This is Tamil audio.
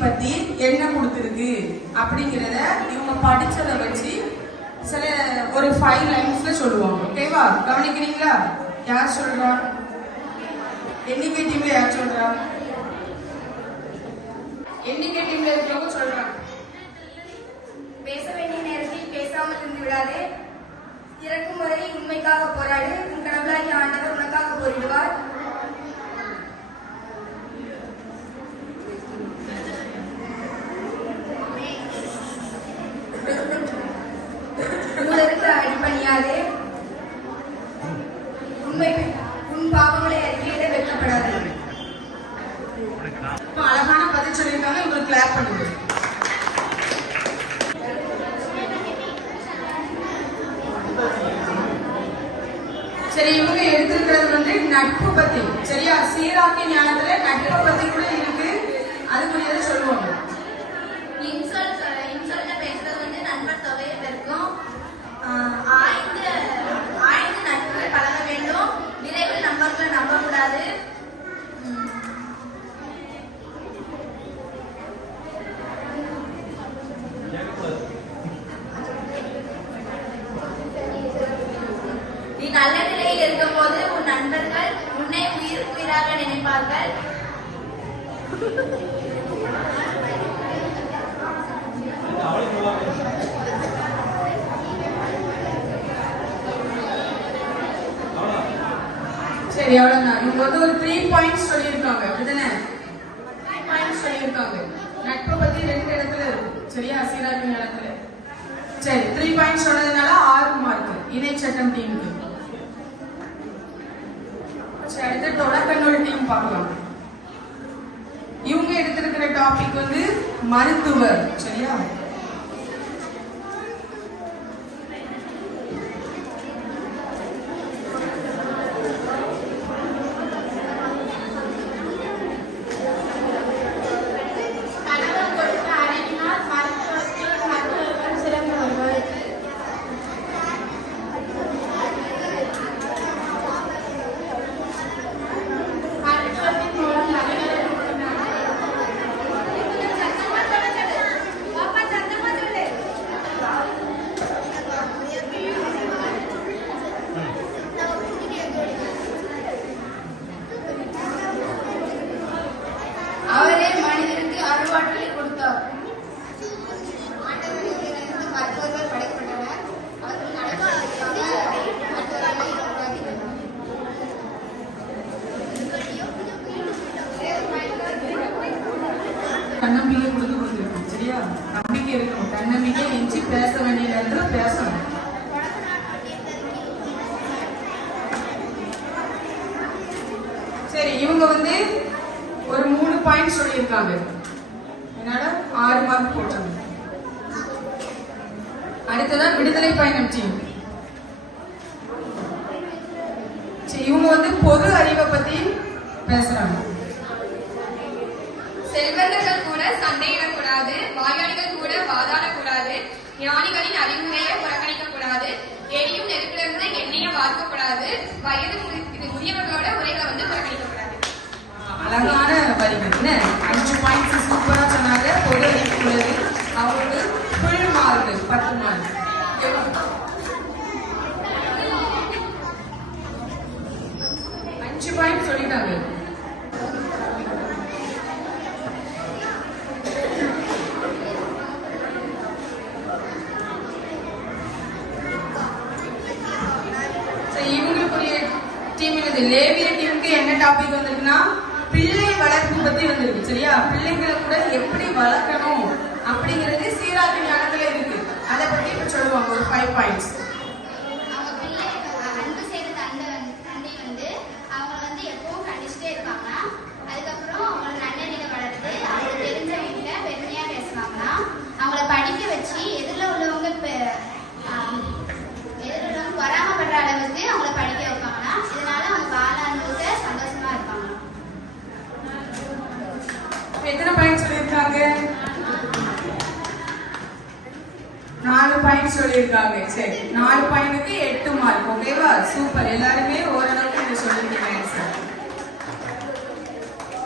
பத்தி என்ன கொடுத்துருக்கு அப்படிங்கிறத இவங்க படிச்சதை வச்சு சில ஒரு ஃபைவ் லைன்ஸ்ல சொல்லுவாங்க. ஓகேவா கவனிக்கிறீங்களா? யார் சொல்றா? எண்ணிக்கை டீம்ல யார் சொல்றா? எண்ணிக்கை டீம்ல இருக்கிறவங்க அடிபணியாதே உண்மை உன் பாவங்களை அறிக்கையிட வெட்கப்படாதே. அழகான பதில் சொல்லியிருக்காங்க இவங்களுக்கு கிளாப் பண்ணுங்க. சரி இவங்க எடுத்திருக்கிறது வந்து நட்பு பத்தி. சரியா? சீராக்கி ஞானத்துல நட்பு பத்தி கூட இருக்கு. அதுக்குரியதை சொல்லுவாங்க. நல்ல நிலையில் இருக்கும்போது உன் நண்பர்கள் உன்னை உயிர் உயிராக நினைப்பார்கள். சரி அவ்வளவுதான். இவங்க வந்து ஒரு த்ரீ பாயிண்ட்ஸ் சொல்லியிருக்காங்க. அப்படிதானே த்ரீ பாயிண்ட்ஸ் சொல்லியிருக்காங்க. நட்பு பத்தி ரெண்டு இடத்துல இருக்கும் சரியா? சீராக்கி இடத்துல. சரி த்ரீ பாயிண்ட்ஸ் சொன்னதுனால ஆறு மார்க் இணை சட்டம் டீமுக்கு. சரி அடுத்து தொடக்கண்ணோட டீம் பார்க்கலாம். இவங்க எடுத்திருக்கிற டாபிக் வந்து மருத்துவர் சரியா? தன்னம்பிக்கை கொடுத்து கொடுத்துருக்கோம் சரியா? நம்பிக்கை இருக்கணும். தன்னம்பிக்கை எஞ்சி பேச வேண்டிய நேரத்தில் பேசணும். சரி இவங்க வந்து ஒரு மூணு பாயிண்ட் சொல்லியிருக்காங்க. என்னால ஆறு மார்க் போட்டாங்க அடுத்ததான் விடுதலை பயணம் டீம் சரி இவங்க வந்து பொது அறிவை பத்தி பேசுறாங்க. ஞானிகளின் அறிவுரையை புறக்கணிக்கக்கூடாது எரியும் நெருப்பிலிருந்து எண்ணெயை பார்க்கக்கூடாது வயது இது முதியவர்களோட உரைகளை வந்து புறக்கணிக்கக்கூடாது அழகான வரிகள். என்ன? அஞ்சு பாயிண்ட்ஸ் சூப்பரா சொன்னாங்க. ஒரு அறிவுள்ளது அவங்களுக்கு ஃபுல் மார்க் பத்து மார்க் அஞ்சு பாயிண்ட் சொல்லிட்டாங்க சரி, இவங்களுக்குரிய டீம் இது லேவிய டீமுக்கு என்ன டாபிக் வந்திருக்குன்னா பிள்ளை வளர்ப்பு பத்தி வந்திருக்கு சரியா? பிள்ளைங்களை கூட எப்படி வளர்க்கணும் அப்படிங்கிறது சீராக ஞானத்துல இருக்கு. அதை பத்தி இப்ப சொல்லுவாங்க ஒரு ஃபைவ் பாயிண்ட்ஸ் படிக்க வச்சு நாலு பாயிண்ட் சொல்லியிருக்காங்க. சரி நாலு பாயிண்ட்டுக்கு எட்டு மார்க் ஓகேவா சூப்பர் எல்லாருமே ஓரளவுக்கு இதை சொல்லியிருக்கீங்க